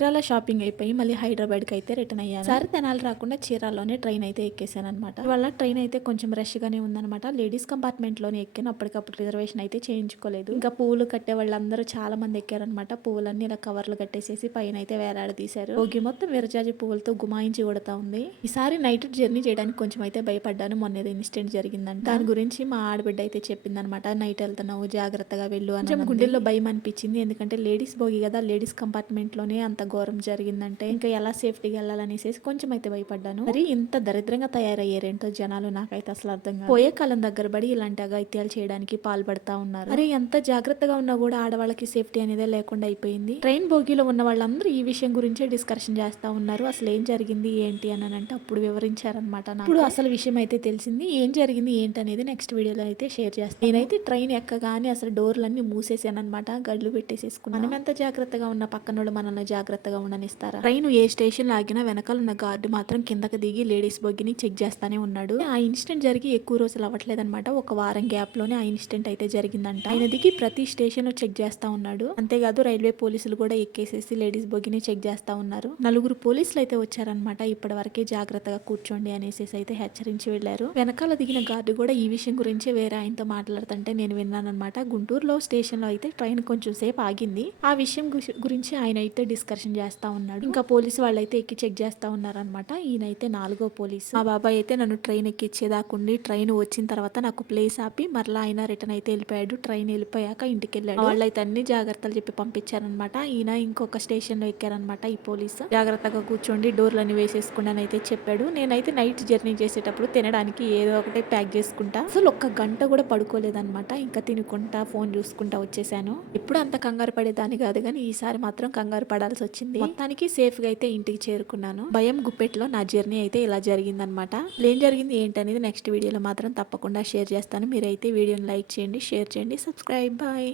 Chirala shopping అయిపోయి మళ్ళీ హైదరాబాద్కి అయితే రిటర్న్ అయ్యాను. సరే తెనాలి రాకుండా చీరాల్లోనే ట్రైన్ అయితే ఎక్కేసాను అనమాట. వాళ్ళ ట్రైన్ అయితే కొంచెం రష్ గానే ఉందన్నమాట. లేడీస్ కంపార్ట్మెంట్ లోనే ఎక్కాను. అప్పటికప్పుడు రిజర్వేషన్ అయితే చేయించుకోలేదు. ఇంకా పువ్వులు కట్టే వాళ్ళందరూ చాలా మంది ఎక్కారనమాట. పువ్వులన్నీ ఇలా కవర్లు కట్టేసేసి పైన అయితే వేలాడదీశారు. భోగి మొత్తం విరజాజి పువ్వులతో గుమాయించి కొడతా ఉంది. ఈసారి నైట్ జర్నీ చేయడానికి కొంచెం అయితే భయపడ్డాను. మొన్న ఏదో ఇన్సిడెంట్ జరిగిందంట. దాని గురించి మా ఆడబిడ్డ అయితే చెప్పిందనమాట. నైట్ వెళ్తున్నావు జాగ్రత్తగా వెళ్ళు అని. కొంచెం గుండెల్లో భయం అనిపించింది. ఎందుకంటే లేడీస్ భోగి కదా, లేడీస్ కంపార్ట్మెంట్ లోనే అంత ఘోరం జరిగిందంటే ఇంకా ఎలా సేఫ్టీగా వెళ్ళాలనేసి కొంచెం అయితే భయపడ్డాను. మరి ఇంత దరిద్రంగా తయారయ్యారేంటో జనాలు, నాకైతే అసలు అర్థం కాదు. పోయే కాలం దగ్గర పడి ఇలాంటి అఘాయిత్యాలు చేయడానికి పాల్పడతా ఉన్నారు. మరి ఎంత జాగ్రత్తగా ఉన్నా కూడా ఆడవాళ్ళకి సేఫ్టీ అనేది లేకుండా అయిపోయింది. ట్రైన్ బోగిలో ఉన్న వాళ్ళందరూ ఈ విషయం గురించే డిస్కషన్ చేస్తా ఉన్నారు. అసలు ఏం జరిగింది ఏంటి అని అంటే అప్పుడు వివరించారనమాట. ఇప్పుడు అసలు విషయం అయితే తెలిసింది. ఏం జరిగింది ఏంటి అనేది నెక్స్ట్ వీడియోలో అయితే షేర్ చేస్తాను. నేనైతే ట్రైన్ ఎక్కగానే అసలు డోర్లన్నీ మూసేసాను అనమాట. గడ్లు పెట్టేసేసుకున్నాను. మనం ఎంత జాగ్రత్తగా ఉన్న పక్కనోళ్ళు మనల్ని జాగ్రత్తగా ఉండనిస్తారా? ట్రైన్ ఏ స్టేషన్ ఆగినా వెనకాల ఉన్న గార్డు మాత్రం కిందకి దిగి లేడీస్ బొగ్గిని చెక్ చేస్తానే ఉన్నాడు. ఆ ఇన్సిడెంట్ జరిగి ఎక్కువ రోజులు అవ్వట్లేదు అనమాట. ఒక వారం గ్యాప్ లోనే ఆ ఇన్సిడెంట్ అయితే జరిగిందంట. ఆయన దిగి ప్రతి స్టేషన్ లో చెక్ చేస్తా ఉన్నాడు. అంతేకాదు రైల్వే పోలీసులు కూడా ఎక్కేసేసి లేడీస్ బొగ్గిని చెక్ చేస్తా ఉన్నారు. నలుగురు పోలీసులు అయితే వచ్చారనమాట. ఇప్పటి వరకే జాగ్రత్తగా కూర్చోండి అనేసి అయితే హెచ్చరించి వెళ్లారు. వెనకాల దిగిన గార్డు కూడా ఈ విషయం గురించి వేరే ఆయనతో మాట్లాడుతుంటే నేను విన్నానమాట. గుంటూరులో స్టేషన్ లో అయితే ట్రైన్ కొంచెం సేపు ఆగింది. ఆ విషయం గురించి ఆయన అయితే డిస్కషన్ చేస్తా ఉన్నాడు. ఇంకా పోలీసు వాళ్ళైతే ఎక్కి చెక్ చేస్తా ఉన్నారనమాట. ఈయనైతే 4వ పోలీసు. మా బాబాయ్ అయితే నన్ను ట్రైన్ ఎక్కిచ్చేదాకుండి ట్రైన్ వచ్చిన తర్వాత నాకు ప్లేస్ ఆపి మరలా ఆయన రిటర్న్ అయితే వెళ్ళిపోయాడు. ట్రైన్ వెళ్ళిపోయాక ఇంటికి వెళ్ళాడు. వాళ్ళైతే అన్ని జాగ్రత్తలు చెప్పి పంపించారనమాట. ఈయన ఇంకొక స్టేషన్ లో ఎక్కారనమాట. ఈ పోలీసు జాగ్రత్తగా కూర్చోండి, డోర్లన్నీ వేసేసుకోండి అని అయితే చెప్పాడు. నేనైతే నైట్ జర్నీ చేసేటప్పుడు తినడానికి ఏదో ఒకటి ప్యాక్ చేసుకుంటా. అసలు ఒక్క గంట కూడా పడుకోలేదనమాట. ఇంకా తినుకుంటా ఫోన్ చూసుకుంటా వచ్చేసాను. ఎప్పుడు అంత కంగారు పడేదాన్ని కాదు కానీ ఈసారి మాత్రం కంగారు పడాల్సి వచ్చింది. మొత్తానికి సేఫ్ గా అయితే ఇంటికి చేరుకున్నాను. భయం గుప్పెట్లో నా జర్నీ అయితే ఇలా జరిగిందనమాట. ఏం జరిగింది ఏంటనేది నెక్స్ట్ వీడియోలో మాత్రం తప్పకుండా షేర్ చేస్తాను. మీరైతే వీడియోని లైక్ చేయండి, షేర్ చేయండి, సబ్స్క్రైబ్. బాయ్.